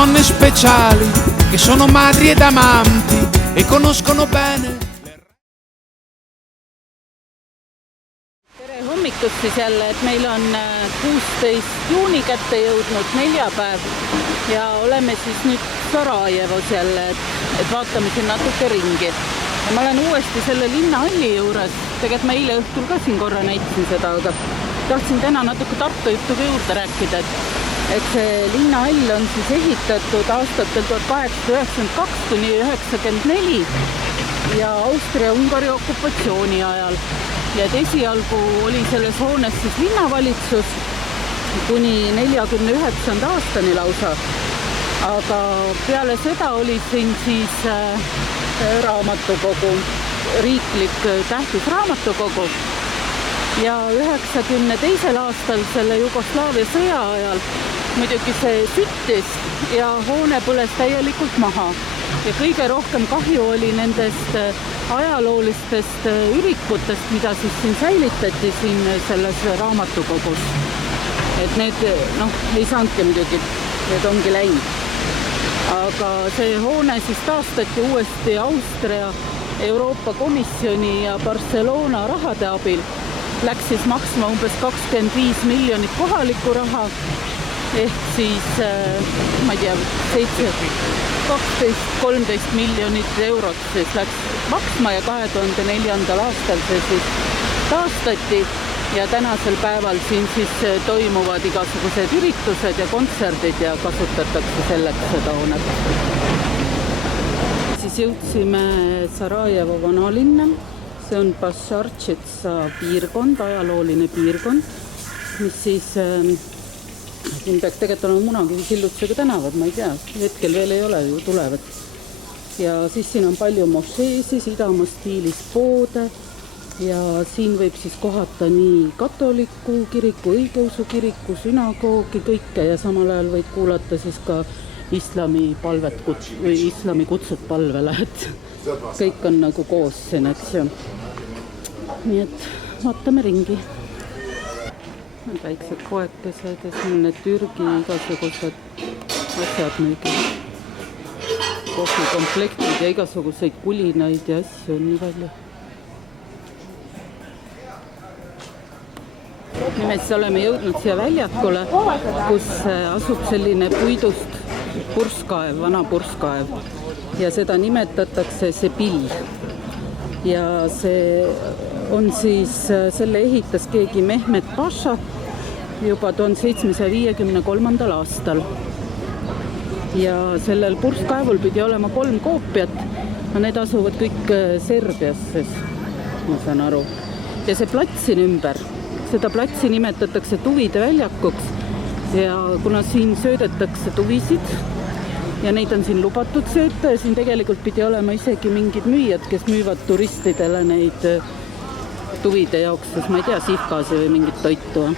donne speciali che sono madri ed amanti e conoscono bene. Tere hommikust siis jälle, et meil on 16 juuni kätte jõudnud neljapäev ja oleme siis nüüd Sarajevos jälle, et vaatame siin natuke ringi. Ja ma olen uuesti selle linnahalli juures, tegelikult ma eile õhtul ka siin korra näitasin seda, aga tahtsin täna natuke Tartu juttuga juurde rääkida, et see linnahall on siis ehitatud aastatel 1892–1994 ja Austria-Ungari okupatsiooni ajal. Ja et esialgu oli selles hoones siis linnavalitsus kuni 49. aastani lausa. Aga peale seda oli siin siis raamatukogu, riiklik tähtisraamatukogu. Ja 92. aastal selle Jugoslaavia sõja ajal muidugi see süttis ja hoone põles täielikult maha. Ja kõige rohkem kahju oli nendest ajaloolistest ürikutest, mida siis siin säilitati siin selles raamatukogus. Et need ei saanudki muidugi, need ongi läinud. Aga see hoone siis taastati uuesti Austria, Euroopa Komisjoni ja Barcelona rahade abil. Läks siis maksma umbes 25 miljonit kohalikku raha, ehk siis, ma ei tea, 12–13 miljonit eurot siis läks maksma ja 2004. aastal see siis taastati ja tänasel päeval siin siis toimuvad igasugused üritused ja kontserdid ja kasutatakse selleks seda hoonet. Siis jõudsime Sarajevo vanalinna, see on Bašartšetsa piirkond, ajalooline piirkond, mis siis siin peaks tegelikult olema Munakivi sillutusega tänavad, ma ei tea, hetkel veel ei ole, ju tulevad. Ja siis siin on palju mošeesis, Idamaa stiilis poode ja siin võib siis kohata nii katoliku kiriku, õigeusu kiriku, sünagoogi, kõike ja samal ajal võid kuulata siis ka islami palvet või islami kutsut palvele, et kõik on nagu koos siin, eks ju. Nii et vaatame ringi. Väiksed koekesed ja siin need Türgi igasugused asjad müügi. Kohvikomplektid ja igasuguseid kulinaid ja asju on nii palju. Nimelt oleme jõudnud siia väljakule, kus asub selline puidust purskaev, vana purskaev ja seda nimetatakse Sepill. Ja see on siis, selle ehitas keegi Mehmet Paša juba 1753. aastal. Ja sellel purskkaevul pidi olema 3 koopiat, need asuvad kõik Serbias, ma saan aru. Ja see platsin ümber, seda platsi nimetatakse Tuvide väljakuks ja kuna siin söödetakse tuvisid ja neid on siin lubatud sööta ja siin tegelikult pidi olema isegi mingid müüjad, kes müüvad turistidele neid tuvide jaoks, siis ma ei tea, sihkasi või mingit toitu.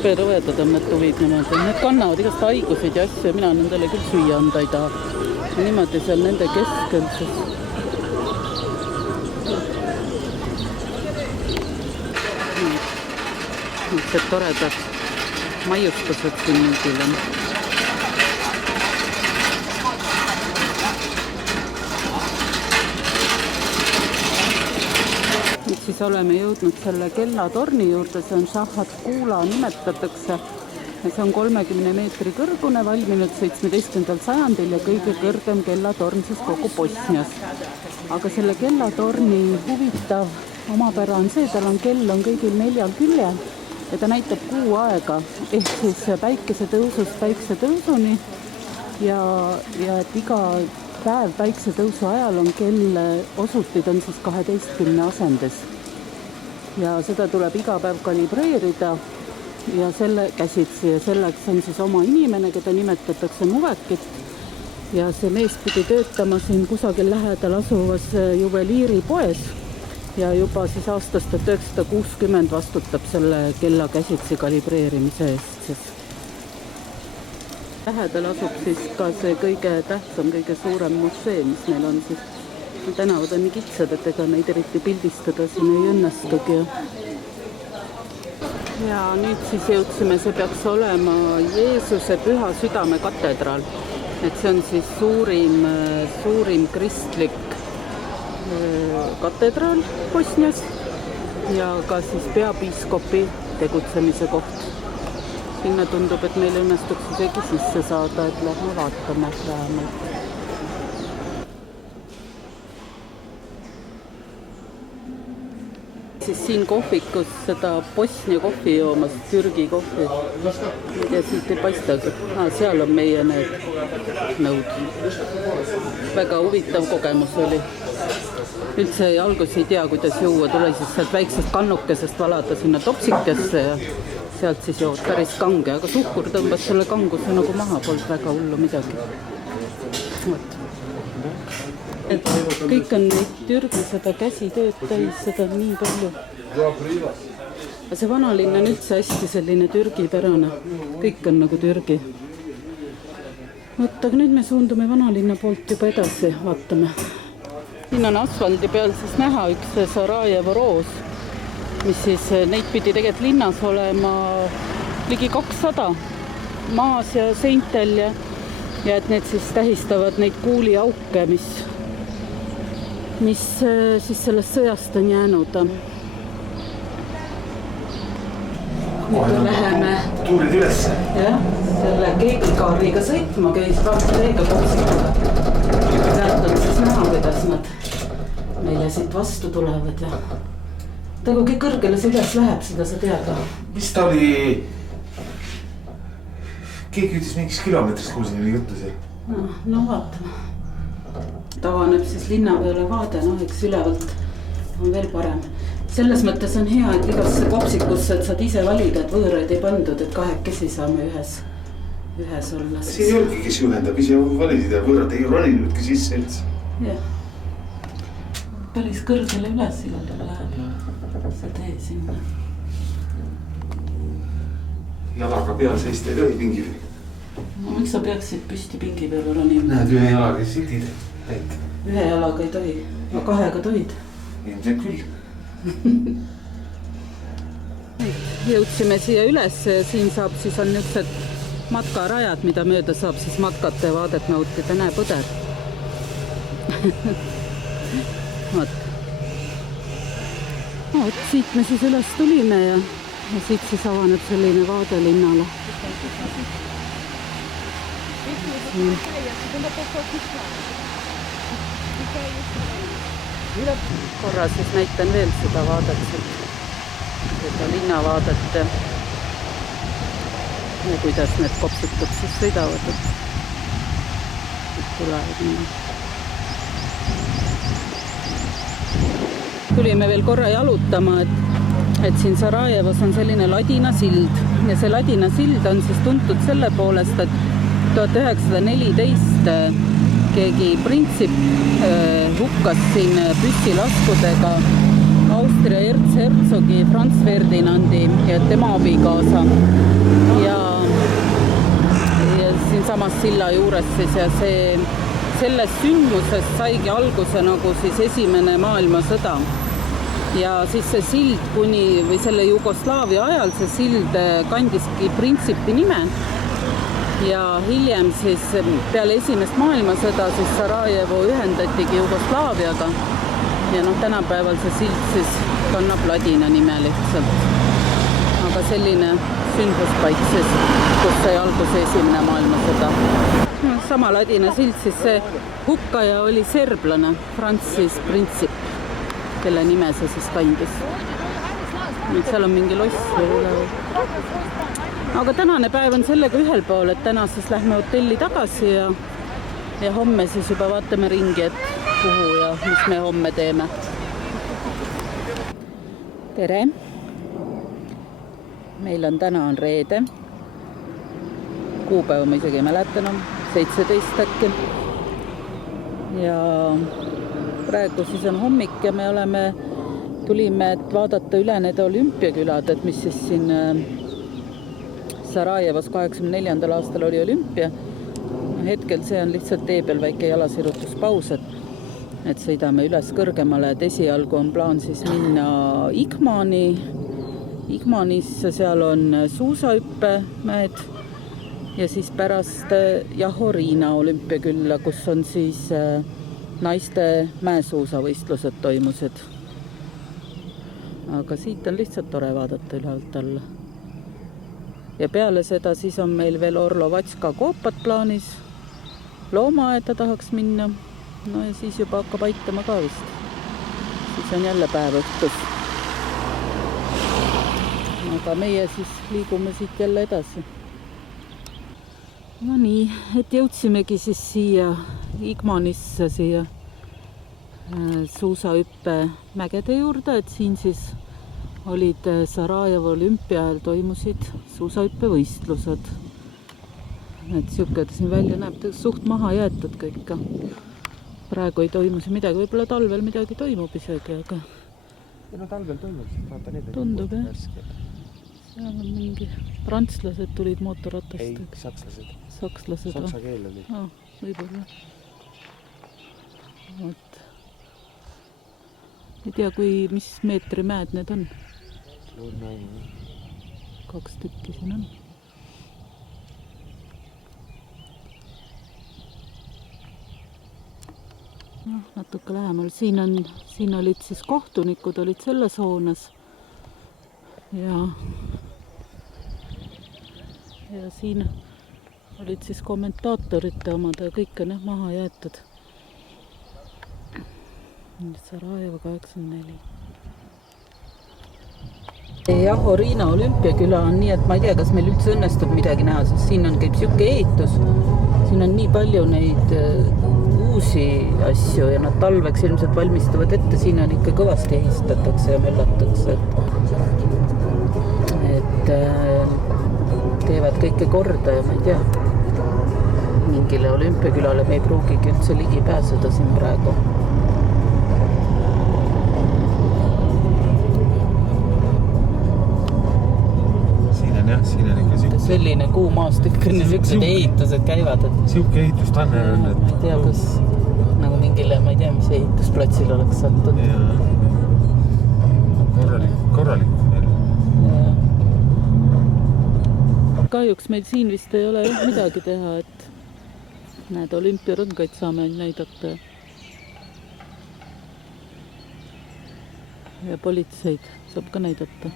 Rõvedad on need tuvid niimoodi. Need kannavad igast haigusid ja asju ja mina nendele küll süüa anda ei taha. Ja niimoodi seal nende keskel siis. Niised toredad maiustused siin müügil on. Siis oleme jõudnud selle kellatorni juurde, see on Šahat Kula nimetatakse. See on 30 meetri kõrgune, valminud 17. sajandil ja kõige kõrgem kellatorn siis kogu Bosnias. Aga selle kellatorni huvitav omapära on see, tal on kell on kõigil 4 küljel ja ta näitab kuu aega, ehk siis päikesetõusust päikesetõusuni ja et iga päev päikesetõusu ajal on kell, osutid on siis 12 asendis. Ja seda tuleb iga päev kalibreerida ja selle käsitsi ja selleks on siis oma inimene, keda nimetatakse Muvekit ja see mees pidi töötama siin kusagil lähedal asuvas juveliiripoes ja juba siis aastast 1960 vastutab selle kella käsitsi kalibreerimise eest siis. Lähedal asub siis ka see kõige tähtsam, kõige suurem mošee, mis meil on siis. Tänavad on nii kitsad, et ega neid eriti pildistada siin ei õnnestugi. ja nüüd siis jõudsime, see peaks olema Jeesuse Püha Südame katedraal. Et see on siis suurim kristlik katedraal Bosnias ja ka siis peapiiskopi tegutsemise koht. Sinna tundub, et meil õnnestuks isegi sisse saada, et lähme vaatame vähemalt. Siis siin kohvikus seda Bosnia kohvi joomas, Türgi kohvi. Ja siit ei paistagi. Seal on meie need nõud. Väga huvitav kogemus oli. Üldse alguses ei tea, kuidas juua. Tule siis sealt väiksest kannukesest valada sinna topsikesse ja sealt siis jood päris kange. Aga suhkur tõmbas selle kanguse nagu maha, polnud väga hullu midagi. Et kõik on neid Türgi seda käsitööd täis, seda on nii palju. See vanalinn on üldse hästi selline türgipärane. Kõik on nagu Türgi. Aga nüüd me suundume vanalinna poolt juba edasi, vaatame. Siin on asfaldi peal siis näha üks Sarajevo roos, mis siis neid pidi tegelikult linnas olema ligi 200 maas ja seintel ja et need siis tähistavad neid kuuliauke, mis siis sellest sõjast on jäänud. Nüüd läheme tuurid üles. Selle keeglikaariga sõitma käis teega kopsikuga. Sealt on siis näha, kuidas nad meile siit vastu tulevad. Kui kõrgele see üles läheb, seda sa teada. Mis ta oli? Keegi ütles mingis kilomeetrist, kuhu siin oli juttu see? No vaatame. Tavaneb siis linna peale vaade, eks ülevalt on veel parem. Selles mõttes on hea, et igasse kopsikusse, et saad ise valida, et võõraid ei pandud, et kahekesi saame ühes olla. Siin ei olegi, kes juhendab, ise valisid ja võõrad ei roninudki sisse üldse. Jah. Päris kõrgele üles igal läheb see tee sinna. Jalaga peal seista ei tohi pingi peal. No miks sa peaksid püsti pingi peal ronima? Näed, ühe jalaga sildid. Ühe jalaga ei tohi, no kahega tohid. Ilmselt küll. Jõudsime siia üles ja siin saab siis on niisugused matkarajad, mida mööda saab siis matkate vaadet nautida. Näe, põder. Siit me siis üles tulime ja siit siis avaneb selline vaade linnale. Korra siis näitan veel seda vaadet, seda linnavaadet ja kuidas need kopsikud siis sõidavad. Tulevad nii. Tulime veel korra jalutama, et siin Sarajevos on selline ladina sild ja see ladina sild on siis tuntud selle poolest, et 1914 keegi printsip hukkas siin püssilaskudega Austria ertshertsogi Franz Ferdinandi ja tema abikaasa ja siin samas silla juures siis ja sellest sündmusest saigi alguse nagu siis Esimene maailmasõda ja siis see sild või selle Jugoslaavia ajal see sild kandiski printsipi nime ja hiljem siis peale Esimest maailmasõda siis Sarajevo ühendatigi Jugoslaaviaga ja tänapäeval see sild siis kannab ladina nime lihtsalt. Aga selline sündmuspaik siis, kus sai alguse Esimene maailmasõda. Sama ladina sild siis see hukkaja oli serblane, Francis Printsip, kelle nime see siis kandis. Nüüd seal on mingi loss üleval. Aga tänane päev on sellega ühel pool, et täna siis lähme hotelli tagasi ja homme siis juba vaatame ringi, et kuhu ja mis me homme teeme. Tere! Meil on täna on reede. Kuupäeva ma isegi ei mäleta enam, 17 äkki. Ja praegu siis on hommik ja me tulime, et vaadata üle need olümpiakülad, et mis siis siin Sarajevos 84. aastal oli olümpia. Hetkel see on lihtsalt tee peal väike jalasirutuspaus, et sõidame üles kõrgemale, et esialgu on plaan siis minna Igmani Igmanisse, seal on suusahüppemäed ja siis pärast Jahoriina olümpiakülla, kus on siis naiste mäesuusavõistlused toimusid. Aga siit on lihtsalt tore vaadata ülevalt alla. Ja peale seda siis on meil veel Orlovatska koopad plaanis. Loomaaeda tahaks minna. No ja siis juba hakkab aitama ka vist. Siis on jälle päev õhtus. Aga meie siis liigume siit jälle edasi. No nii, et jõudsimegi siis siia Igmanisse, siia suusahüppe mägede juurde, et siin siis olid Sarajevo olümpia ajal toimusid suusahüppevõistlused. Et siuke siin välja näeb, suht maha jäetud kõik. Praegu ei toimu siin midagi, võib-olla talvel midagi toimub isegi, aga... No talvel toimub, vaata need... Tundub, jah. Seal on mingi... Prantslased tulid mootorratast. Ei, sakslased. Sakslased, Saksa keel oli. Võib-olla. Ei tea, mis meetri mäed need on. 2 tükki siin on. Natuke lähemal. Siin olid siis kohtunikud, olid selles hoones. Ja siin olid siis kommentaatorite omad ja kõik on maha jäetud. Sarajevo 84. Jahoriina olümpiaküla on nii, et ma ei tea, kas meil üldse õnnestub midagi näha, sest siin käib siuke ehitus. Siin on nii palju neid uusi asju ja nad talveks ilmselt valmistuvad ette. Siin on ikka kõvasti ehistatakse ja möllatakse. Et teevad kõike korda ja ma ei tea. Mingile olümpiakülale me ei pruugigi üldse ligi pääseda siin praegu. Siin on ikka siuke... Selline kuumaastik, niisugused ehitused käivad. Siuke ehitustanne on, et... Ma ei tea, kas nagu mingile, ma ei tea, mis ehitusplatsile oleks sattud. Korralik meil. Kahjuks meil siin vist ei ole midagi teha, et näed, olümpiarõngaid saame näidata. Ja politseid saab ka näidata.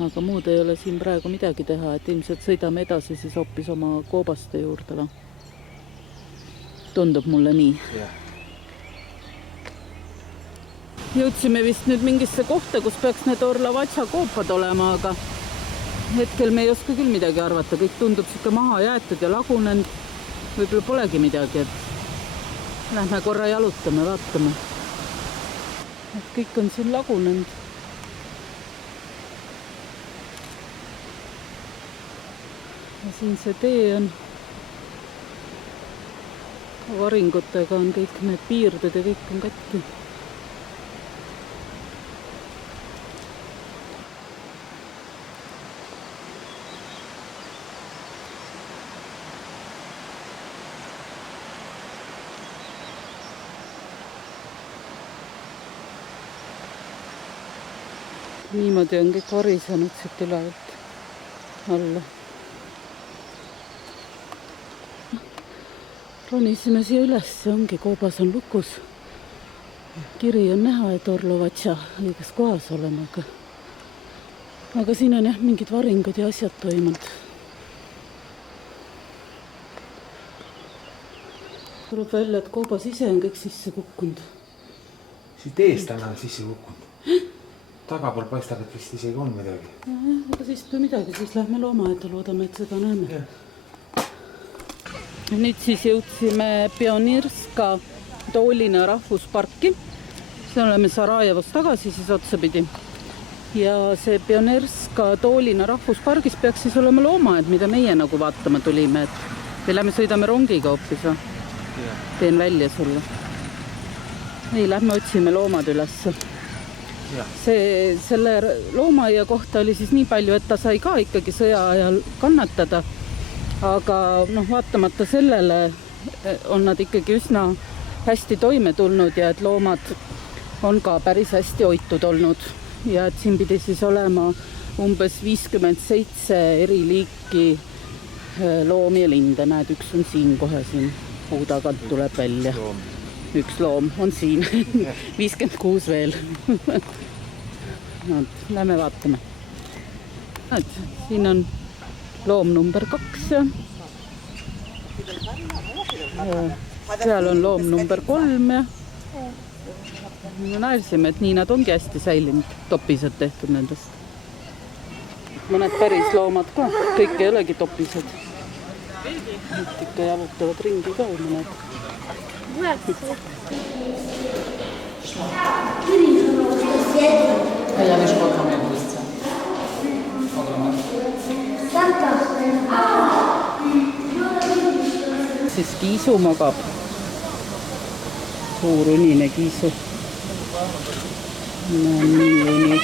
Aga muud ei ole siin praegu midagi teha, et ilmselt sõidame edasi siis hoopis oma koobaste juurde. Tundub mulle nii. Jõudsime vist nüüd mingisse kohta, kus peaks need Orlovatsa koopad olema, aga hetkel me ei oska küll midagi arvata. Kõik tundub siuke maha jäetud ja lagunenud. Võib-olla polegi midagi, et lähme korra jalutame, vaatame. Et kõik on siin lagunenud. Ja siin see tee on varingutega on kõik need piirded ja kõik on katki. Niimoodi on kõik varisenud siit ülevalt alla. Ronisime siia üles, see ongi, koobas on lukus. Kiri on näha, et Orlovatsa õiges kohas olema, aga siin on jah mingid varingud ja asjad toimunud. Tuleb välja, et koobas ise on kõik sisse kukkunud. Siit eest on sisse kukkunud. Tagapool paistab, et vist isegi on midagi. Aga siis pole midagi, siis lähme loomaaeda, loodame, et seda näeme. Nüüd siis jõudsime Pionirska Dolina rahvusparki. See oleme Sarajevos tagasi siis otsapidi. Ja see Pionirska Dolina rahvuspargis peaks siis olema loomaaed, mida meie nagu vaatama tulime. Või lähme sõidame rongiga hoopis. Teen välja sulle. Ei, lähme otsime loomad üles. Selle loomaaia kohta oli siis nii palju, et ta sai ka ikkagi sõja ajal kannatada. Aga vaatamata sellele on nad ikkagi üsna hästi toime tulnud ja et loomad on ka päris hästi hoitud olnud. ja et siin pidi siis olema umbes 57 eri liiki loomi ja linde. Näed, üks on siin kohe siin puu tagant tuleb välja. Üks loom on siin. 56 veel. Lähme vaatame. Näed, siin on loom number 2. Seal on loom number 3 ja näesime, et nii nad ongi hästi säilinud, topised tehtud nendest. Mõned päris loomad ka, kõik ei olegi topised. Nad ikka jalutavad ringi ka mõned. Ja wiesz, po co miał błysce? Siis kiisu magab. Suur unine kiisu. No nii uni.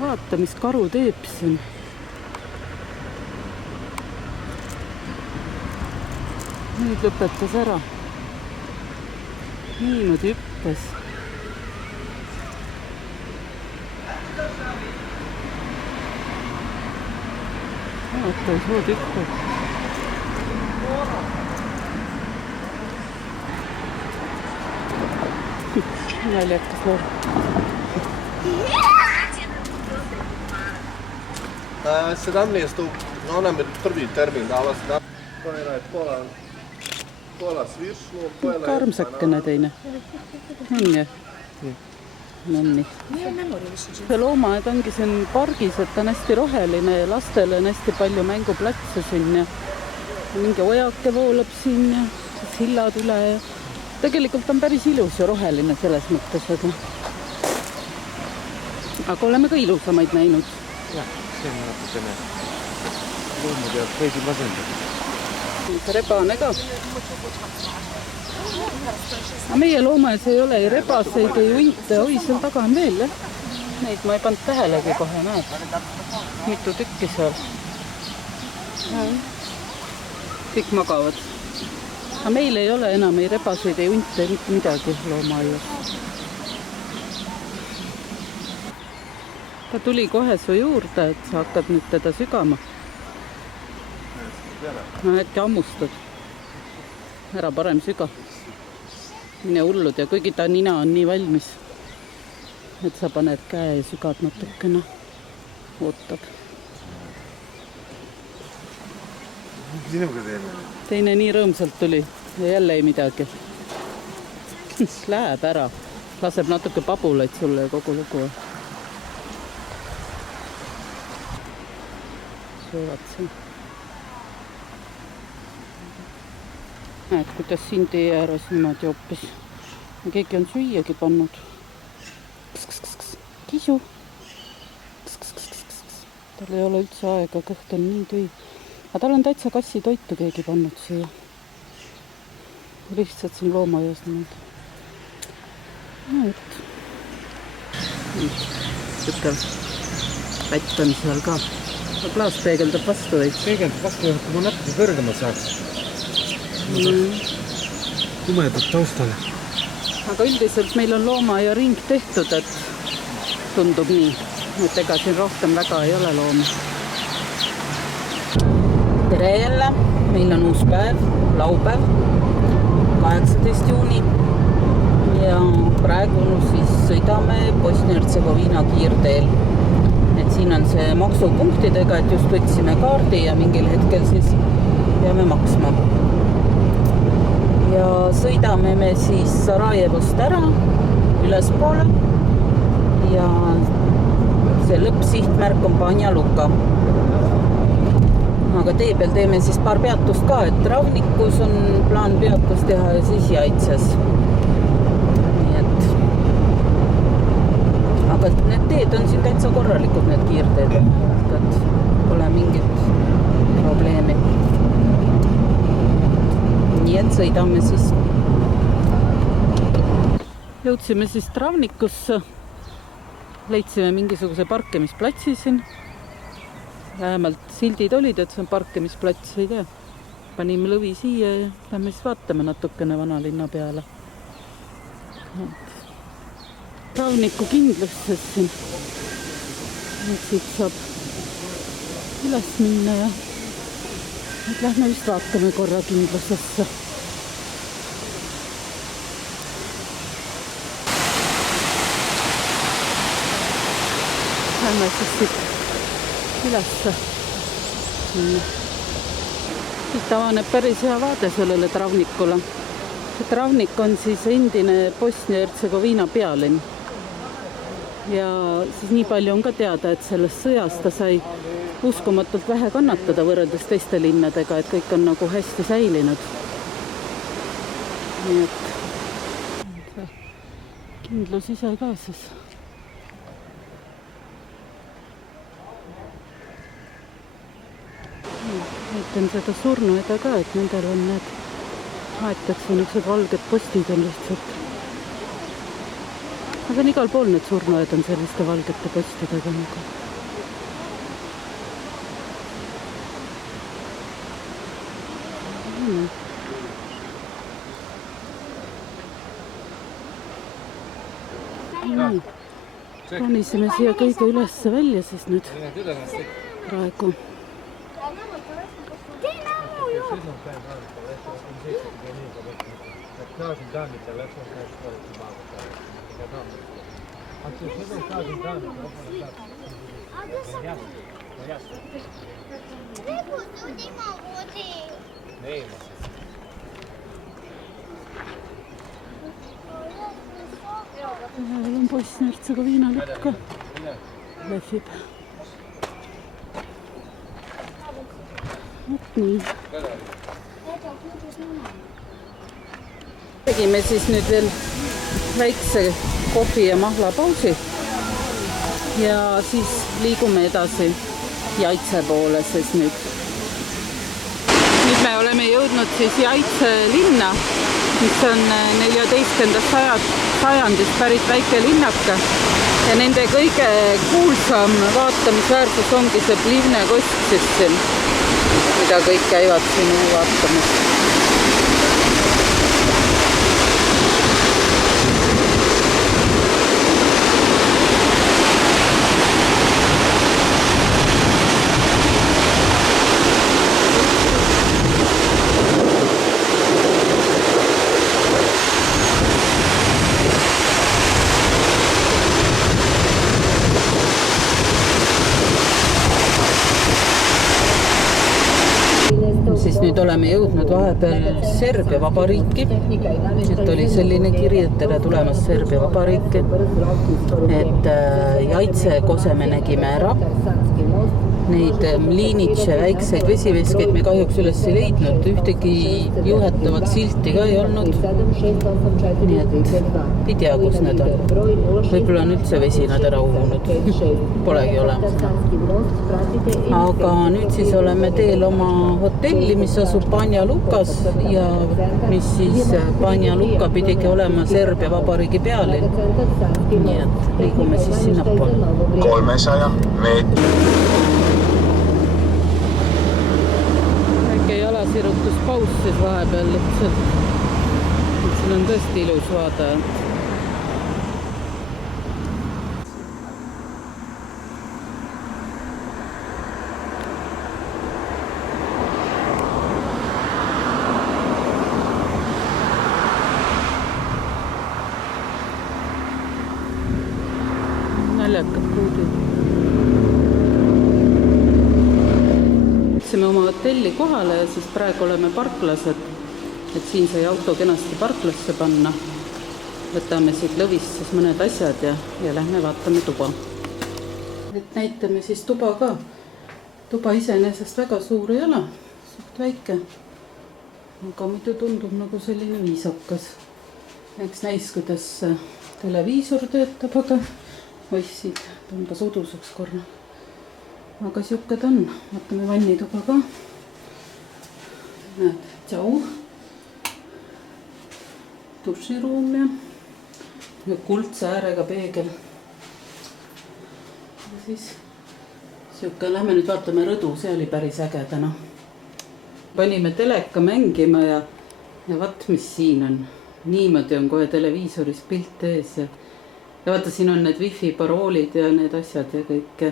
Vaata, mis karu teeb siin. Nüüd lõpetas ära. Niimoodi hüppes. Vaata, suud hüppes. Naljakas loom. Seda miestu, no nam je prvi termin dala se pojena je pola svirsnu, pojena je... Karmsakene teine. On ju? On nii. See loomaaed ongi siin pargis, et ta on hästi roheline ja lastele on hästi palju mänguplatse siin ja mingi ojake voolab siin ja sillad üle ja tegelikult on päris ilus ja roheline selles mõttes, aga oleme ka ilusamaid näinud. Jah, see on natukene loomad ja veidi masendab. See rebane ka. Aga meie loomaes ei ole ei rebaseid, ei unte. Oi, seal taga on veel, jah. Neid ma ei pannud tähelegi kohe, näed. Mitu tükki seal. Kõik magavad. Aga meil ei ole enam ei rebaseid, ei unte, mitte midagi loomaaias. Ta tuli kohe su juurde, et sa hakkad nüüd teda sügama. No, äkki ammustad. Ära parem süga. Mine hullud ja kuigi ta nina on nii valmis, et sa paned käe ja sügad natukene. Ootab. Sinuga teeme. Teine nii rõõmsalt tuli ja jälle ei midagi. Läheb ära. Laseb natuke pabulaid sulle ja kogu lugu. Söövad siin. Näed, kuidas siin tee ääres niimoodi hoopis. Keegi on süüagi pannud. Kisu. Tal ei ole üldse aega, kõht on nii tüü. Aga tal on täitsa kassi toitu keegi pannud siia. Lihtsalt siin loomaias niimoodi. No, et. Tükel. Pätt on seal ka. Klaas peegeldab vastu veits. Peegeldab vastu, kui ma natuke kõrgemalt saaks. Tumedad taustale. Aga üldiselt meil on looma ja ring tehtud, et tundub nii. Et ega siin rohkem väga ei ole looma. Tere jälle! Meil on uus päev, laupäev, 18. juuni. Ja praegu siis sõidame Bosnia-Hertsegoviina kiirteel. Et siin on see maksupunktidega, et just võtsime kaardi ja mingil hetkel siis peame maksma. Ja sõidame me siis Sarajevost ära, ülespoole. Ja see lõppsihtmärk on Banja Luka. Aga tee peal teeme siis paar peatust ka, et Travnikus on plaan peatust teha ja siis Jaitses. Nii et. Aga need teed on siin täitsa korralikud, need kiirteed. Et pole mingit probleemi. Nii et sõidame siis. Jõudsime siis Travnikusse. Leidsime mingisuguse parkimisplatsi siin. Vähemalt sildid olid, et see on parkimisplats, ei tea. panime lõvi siia ja lähme siis vaatame natukene vanalinna peale. Travniku kindlustes siin. Siit saab üles minna ja nüüd lähme vist vaatame korra kindlusesse. Lähme siis siit ülesse. Siit avaneb päris hea vaade sellele Travnikule. See Travnik on siis endine Bosnia-Hertsegoviina pealinn. Ja siis nii palju on ka teada, et sellest sõjast ta sai uskumatult vähe kannatada võrreldes teiste linnadega, et kõik on nagu hästi säilinud. Nii et kindlus ise kaasas. Näitan seda surnueda ka, et nendel on need aetakse niisugused valged postid on lihtsalt. Aga on igal pool need surnued on selliste valgete postidega nagu. Ronisime siia kõige ülesse välja siis nüüd praegu. Täällä on Bosnia-Hertsegoviina lipp ka lehvib. Nii. Tegime siis nüüd veel väikse kohvi ja mahlapausi ja siis liigume edasi Jaitse poole siis nüüd. Nüüd me oleme jõudnud siis Jaitse linna, mis on 14. sajandist pärit väike linnaka ja nende kõige kuulsam vaatamisväärsus ongi see Plivne kost siis siin, mida kõik käivad siin vaatamas. Siis nüüd oleme jõudnud vahepeal Serbia vabariiki. Et oli selline kiri, et tere tulemast Serbia vabariiki. Et Jaitse kose me nägime ära. Neid Mlinitše väikseid vesiveskeid me kahjuks üles ei leidnud. Ühtegi juhetavat silti ka ei olnud. Nii et ei tea, kus need on. Võib-olla on üldse vesi nad ära uhunud. Polegi olemas. Aga nüüd siis oleme teel oma hotelli, mis asub Banja Lukas ja mis siis Banja Luka pidigi olema Serbia vabariigi pealinn. Nii et liigume siis sinnapool. 300 meetrit. Väike jalasirutuspaus siis vahepeal lihtsalt. Siin on tõesti ilus vaada. Naljakad kuudid. Võtsime oma hotelli kohale ja siis praegu oleme parklas, et siin sai auto kenasti parklasse panna. Võtame siit lõvist siis mõned asjad ja lähme vaatame tuba. Et näitame siis tuba ka. Tuba iseenesest väga suur ei ole, suht väike. Aga muidu tundub nagu selline viisakas. Eks näis, kuidas televiisor töötab, aga siit tõmbas uduseks korra. Aga siuke ta on. Vaatame vannituba ka. Näed, tšau. Duširuum ja kuldse äärega peegel. Ja siis siuke, lähme nüüd vaatame rõdu, see oli päris äge täna. panime teleka mängima ja vaat, mis siin on. Niimoodi on kohe televiisoris pilt ees ja vaata, siin on need wifi paroolid ja need asjad ja kõik.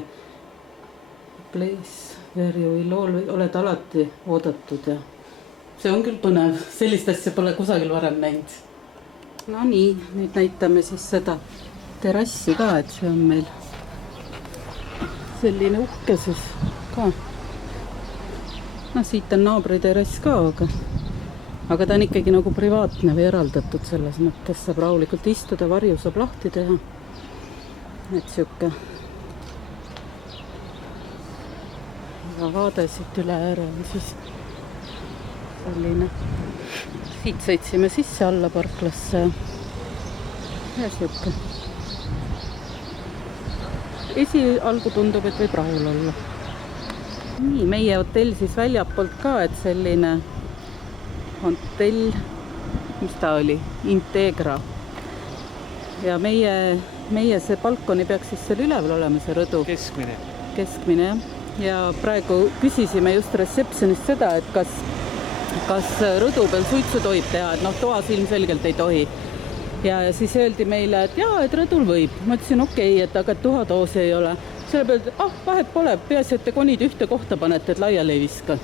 Place where you will always, oled alati oodatud ja see on küll põnev. Sellist asja pole kusagil varem näinud. No nii, nüüd näitame siis seda terrassi ka, et see on meil selline uhke siis ka. No siit on naabri terrass ka, aga ta on ikkagi nagu privaatne või eraldatud selles mõttes. Saab rahulikult istuda, varju saab lahti teha. Et siuke. Ja vaade siit üle ääre on siis selline. Siit sõitsime sisse alla parklasse ja siuke. Esialgu tundub, et võib rahul olla. Nii, meie hotell siis väljapoolt ka, et selline hotell, mis ta oli? Integra. Ja meie see balkoni peaks siis seal üleval olema, see rõdu. Keskmine, jah. Ja praegu küsisime just receptionist seda, et kas rõdu peal suitsu tohib teha, et toas ilmselgelt ei tohi. Ja siis öeldi meile, et jaa, et rõdul võib. Ma ütlesin okei, et aga tuhatoosi ei ole. Selle pealt, vahet pole, peaasi, et te konid ühte kohta panete, et laiali ei viska.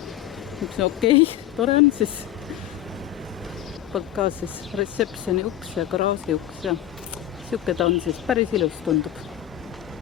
Ütlesin okei, tore on siis. Poolt ka siis receptioni uks ja garaaži uks ja siuke ta on siis päris ilus tundub.